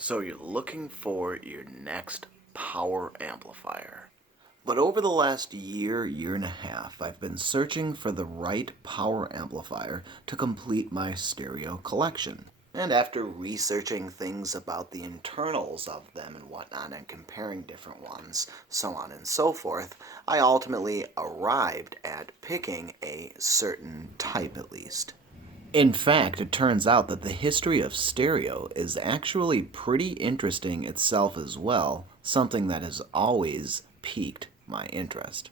So you're looking for your next power amplifier. But over the last year and a half, I've been searching for the right power amplifier to complete my stereo collection. And after researching things about the internals of them and whatnot and comparing different ones, so on and so forth, I ultimately arrived at picking a certain type at least. In fact, it turns out that the history of stereo is actually pretty interesting itself as well, something that has always piqued my interest.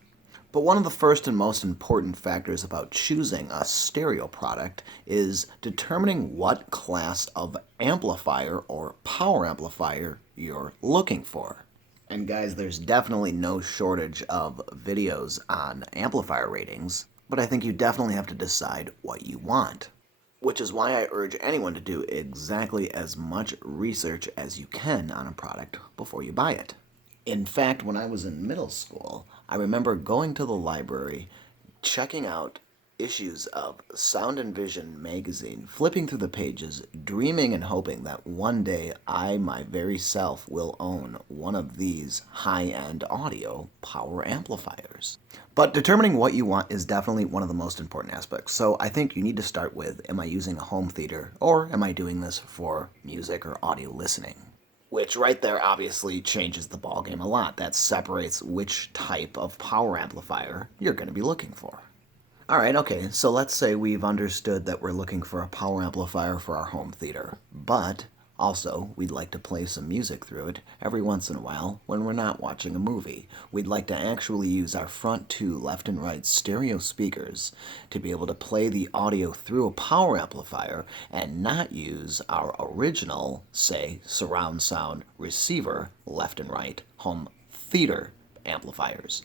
But one of the first and most important factors about choosing a stereo product is determining what class of amplifier or power amplifier you're looking for. And guys, there's definitely no shortage of videos on amplifier ratings, but I think you definitely have to decide what you want. Which is why I urge anyone to do exactly as much research as you can on a product before you buy it. In fact, when I was in middle school, I remember going to the library, checking out issues of Sound and Vision magazine, flipping through the pages, dreaming and hoping that one day I, my very self, will own one of these high-end audio power amplifiers. But determining what you want is definitely one of the most important aspects. So I think you need to start with, am I using a home theater or am I doing this for music or audio listening? Which right there obviously changes the ballgame a lot. That separates which type of power amplifier you're going to be looking for. Alright, okay, so let's say we've understood that we're looking for a power amplifier for our home theater, but also we'd like to play some music through it every once in a while when we're not watching a movie. We'd like to actually use our front two left and right stereo speakers to be able to play the audio through a power amplifier and not use our original, say, surround sound receiver left and right home theater amplifiers.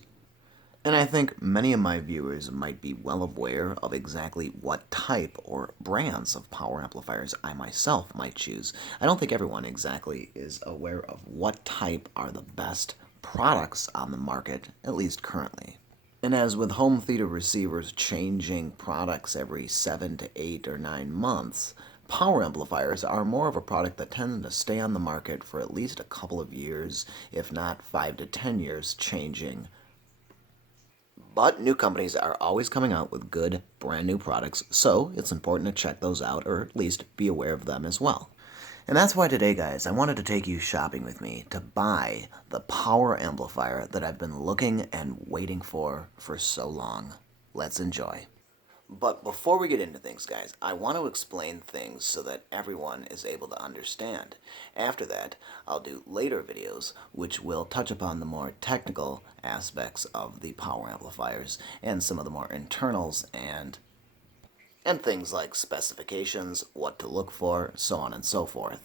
And I think many of my viewers might be well aware of exactly what type or brands of power amplifiers I myself might choose. I don't think everyone exactly is aware of what type are the best products on the market, at least currently. And as with home theater receivers changing products every 7 to 8 or 9 months, power amplifiers are more of a product that tend to stay on the market for at least a couple of years, if not 5 to 10 years, changing. But new companies are always coming out with good, brand new products, so it's important to check those out or at least be aware of them as well. And that's why today, guys, I wanted to take you shopping with me to buy the power amplifier that I've been looking and waiting for so long. Let's enjoy. But before we get into things, guys, I want to explain things so that everyone is able to understand. After that, I'll do later videos which will touch upon the more technical aspects of the power amplifiers and some of the more internals and things like specifications, what to look for, so on and so forth.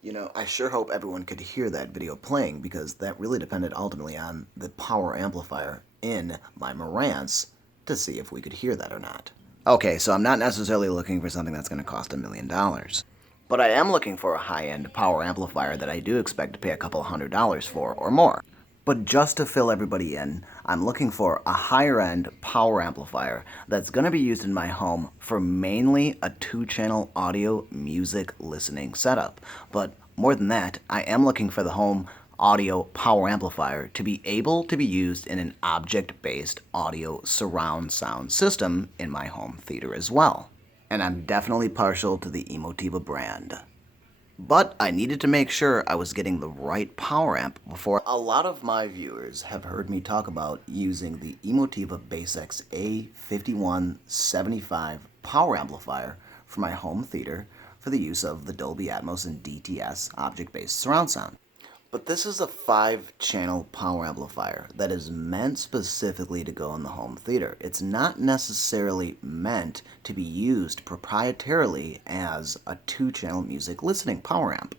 You know, I sure hope everyone could hear that video playing because that really depended ultimately on the power amplifier in my Marantz to see if we could hear that or not. Okay, so I'm not necessarily looking for something that's going to cost $1 million. But I am looking for a high-end power amplifier that I do expect to pay a couple $100s for or more. But just to fill everybody in, I'm looking for a higher-end power amplifier that's going to be used in my home for mainly a 2-channel audio music listening setup. But more than that, I am looking for the home audio power amplifier to be able to be used in an object-based audio surround sound system in my home theater as well. And I'm definitely partial to the Emotiva brand. But I needed to make sure I was getting the right power amp before. A lot of my viewers have heard me talk about using the Emotiva Basex A5175 power amplifier for my home theater for the use of the Dolby Atmos and DTS object-based surround sound. But this is a 5-channel power amplifier that is meant specifically to go in the home theater. It's not necessarily meant to be used proprietarily as a 2-channel music listening power amp.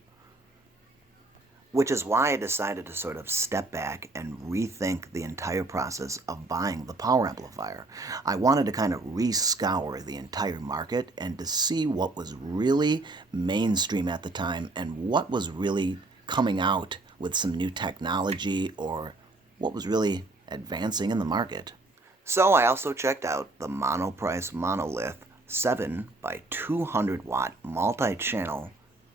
Which is why I decided to sort of step back and rethink the entire process of buying the power amplifier. I wanted to kind of rescour the entire market and to see what was really mainstream at the time and what was really coming out with some new technology or what was really advancing in the market. So I also checked out the Monoprice Monolith 7 by 200 watt multi-channel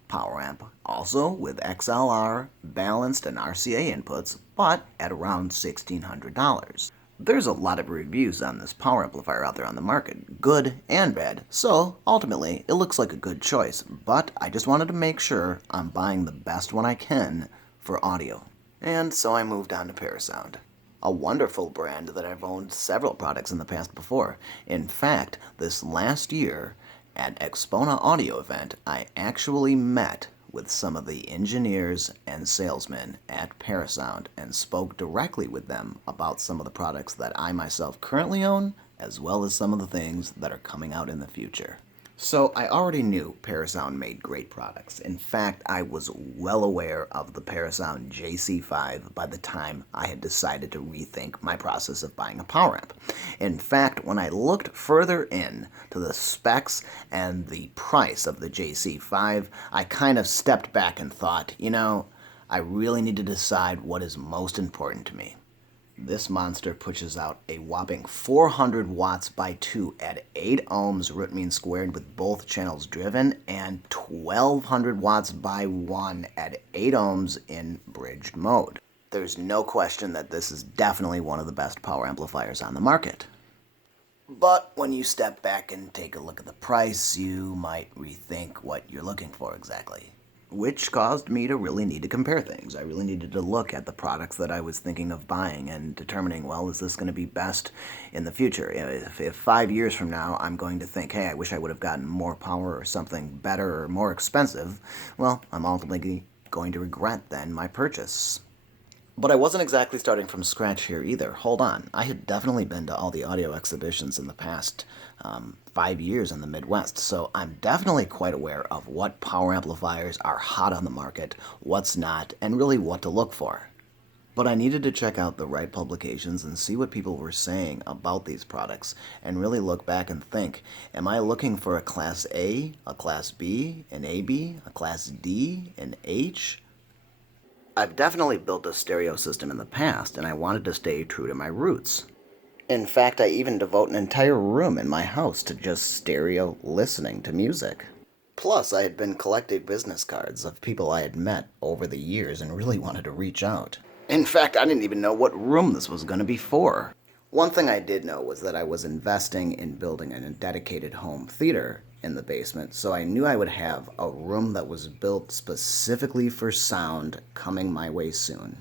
power amp, also with XLR, balanced, and RCA inputs, but at around $1,600. There's a lot of reviews on this power amplifier out there on the market, good and bad, so ultimately it looks like a good choice, but I just wanted to make sure I'm buying the best one I can for audio. And so I moved on to Parasound, a wonderful brand that I've owned several products in the past before. In fact, this last year at Expona Audio event, I actually met with some of the engineers and salesmen at Parasound and spoke directly with them about some of the products that I myself currently own, as well as some of the things that are coming out in the future. So I already knew Parasound made great products. In fact, I was well aware of the Parasound JC5 by the time I had decided to rethink my process of buying a power amp. In fact, when I looked further in to the specs and the price of the JC5, I kind of stepped back and thought, I really need to decide what is most important to me. This monster pushes out a whopping 400 watts by 2 at 8 ohms root mean squared with both channels driven, and 1200 watts by 1 at 8 ohms in bridged mode. There's no question that this is definitely one of the best power amplifiers on the market. But when you step back and take a look at the price, you might rethink what you're looking for exactly, which caused me to really need to compare things. I really needed to look at the products that I was thinking of buying and determining, well, is this going to be best in the future? If 5 years from now I'm going to think, hey, I wish I would have gotten more power or something better or more expensive, well, I'm ultimately going to regret then my purchase. But I wasn't exactly starting from scratch here either. Hold on. I had definitely been to all the audio exhibitions in the past 5 years in the Midwest, so I'm definitely quite aware of what power amplifiers are hot on the market, what's not, and really what to look for. But I needed to check out the right publications and see what people were saying about these products, and really look back and think, am I looking for a Class A, a Class B, an AB, a Class D, an H? I've definitely built a stereo system in the past, and I wanted to stay true to my roots. In fact, I even devote an entire room in my house to just stereo listening to music. Plus, I had been collecting business cards of people I had met over the years and really wanted to reach out. In fact, I didn't even know what room this was going to be for. One thing I did know was that I was investing in building a dedicated home theater in the basement, so I knew I would have a room that was built specifically for sound coming my way soon.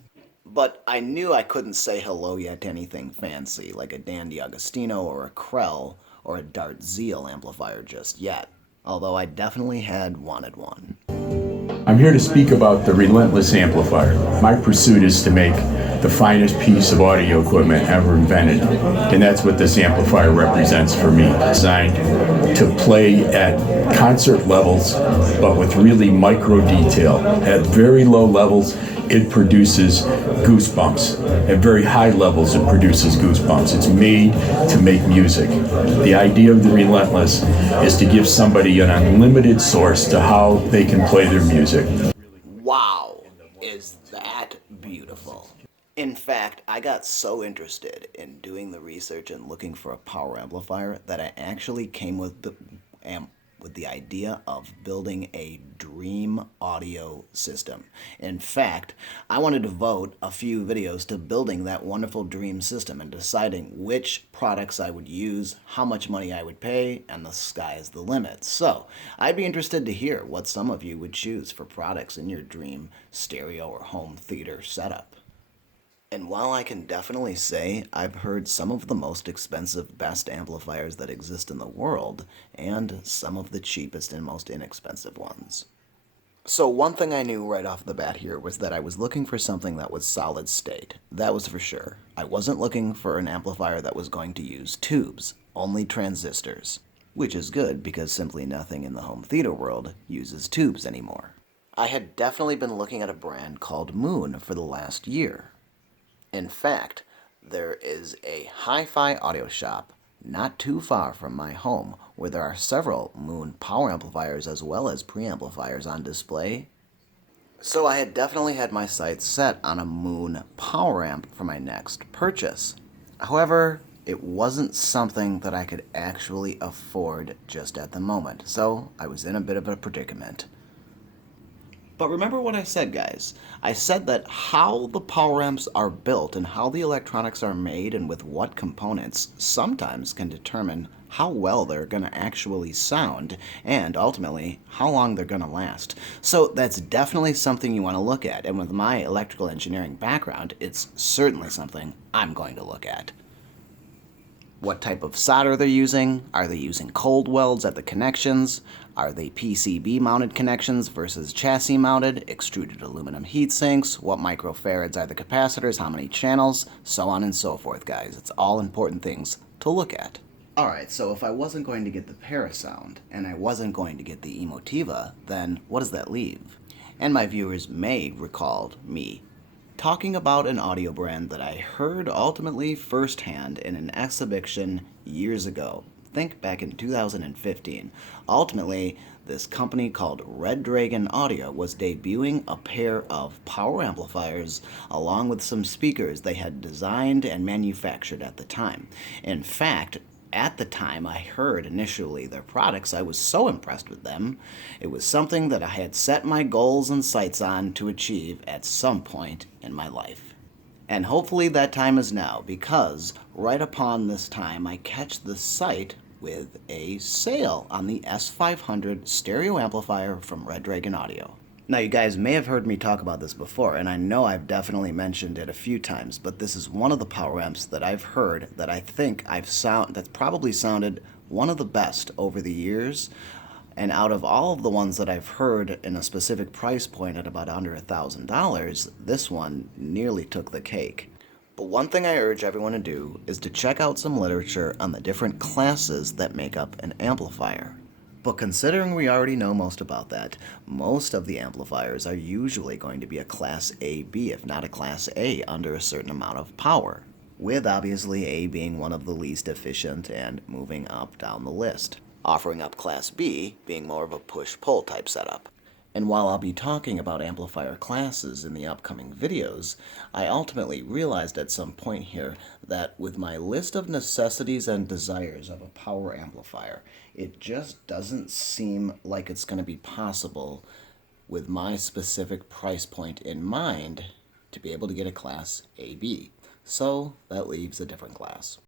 But I knew I couldn't say hello yet to anything fancy, like a Dandy Agostino or a Krell or a Dart Zeal amplifier just yet, although I definitely had wanted one. I'm here to speak about the Relentless amplifier. My pursuit is to make the finest piece of audio equipment ever invented, and that's what this amplifier represents for me. Designed to play at concert levels, but with really micro detail. At very low levels, it produces goosebumps. At very high levels, it produces goosebumps. It's made to make music. The idea of the Relentless is to give somebody an unlimited source to how they can play their music. Wow, is that beautiful. In fact, I got so interested in doing the research and looking for a power amplifier that I actually came with the idea of building a dream audio system. In fact, I wanted to devote a few videos to building that wonderful dream system and deciding which products I would use, how much money I would pay, and the sky is the limit. So, I'd be interested to hear what some of you would choose for products in your dream stereo or home theater setup. And while I can definitely say I've heard some of the most expensive best amplifiers that exist in the world, and some of the cheapest and most inexpensive ones. So one thing I knew right off the bat here was that I was looking for something that was solid state. That was for sure. I wasn't looking for an amplifier that was going to use tubes, only transistors. Which is good because simply nothing in the home theater world uses tubes anymore. I had definitely been looking at a brand called Moon for the last year. In fact, there is a hi-fi audio shop not too far from my home where there are several Moon power amplifiers as well as preamplifiers on display. So I had definitely had my sights set on a Moon power amp for my next purchase. However, it wasn't something that I could actually afford just at the moment, so I was in a bit of a predicament. But remember what I said, guys. I said that how the power amps are built and how the electronics are made and with what components sometimes can determine how well they're going to actually sound and ultimately how long they're going to last. So that's definitely something you want to look at. And with my electrical engineering background, it's certainly something I'm going to look at. What type of solder they're using? Are they using cold welds at the connections? Are they PCB mounted connections versus chassis mounted? Extruded aluminum heat sinks? What microfarads are the capacitors? How many channels? So on and so forth, guys. It's all important things to look at. Alright, so if I wasn't going to get the Parasound and I wasn't going to get the Emotiva, then what does that leave? And my viewers may recall me talking about an audio brand that I heard ultimately firsthand in an exhibition years ago. Think back in 2015. Ultimately, this company called Red Dragon Audio was debuting a pair of power amplifiers along with some speakers they had designed and manufactured at the time. In fact, at the time I heard initially their products, I was so impressed with them. It was something that I had set my goals and sights on to achieve at some point in my life. And hopefully that time is now, because right upon this time I catch the sight with a sale on the S500 stereo amplifier from Red Dragon Audio. Now, you guys may have heard me talk about this before, and I know I've definitely mentioned it a few times, but this is one of the power amps that I've heard that I think that's probably sounded one of the best over the years. And out of all of the ones that I've heard in a specific price point at about under $1,000, this one nearly took the cake. But one thing I urge everyone to do is to check out some literature on the different classes that make up an amplifier. But considering we already know most about that, most of the amplifiers are usually going to be a Class AB, if not a Class A, under a certain amount of power, with obviously A being one of the least efficient and moving up down the list, offering up Class B being more of a push-pull type setup. And while I'll be talking about amplifier classes in the upcoming videos, I ultimately realized at some point here that with my list of necessities and desires of a power amplifier, it just doesn't seem like it's going to be possible with my specific price point in mind to be able to get a Class AB. So that leaves a different class.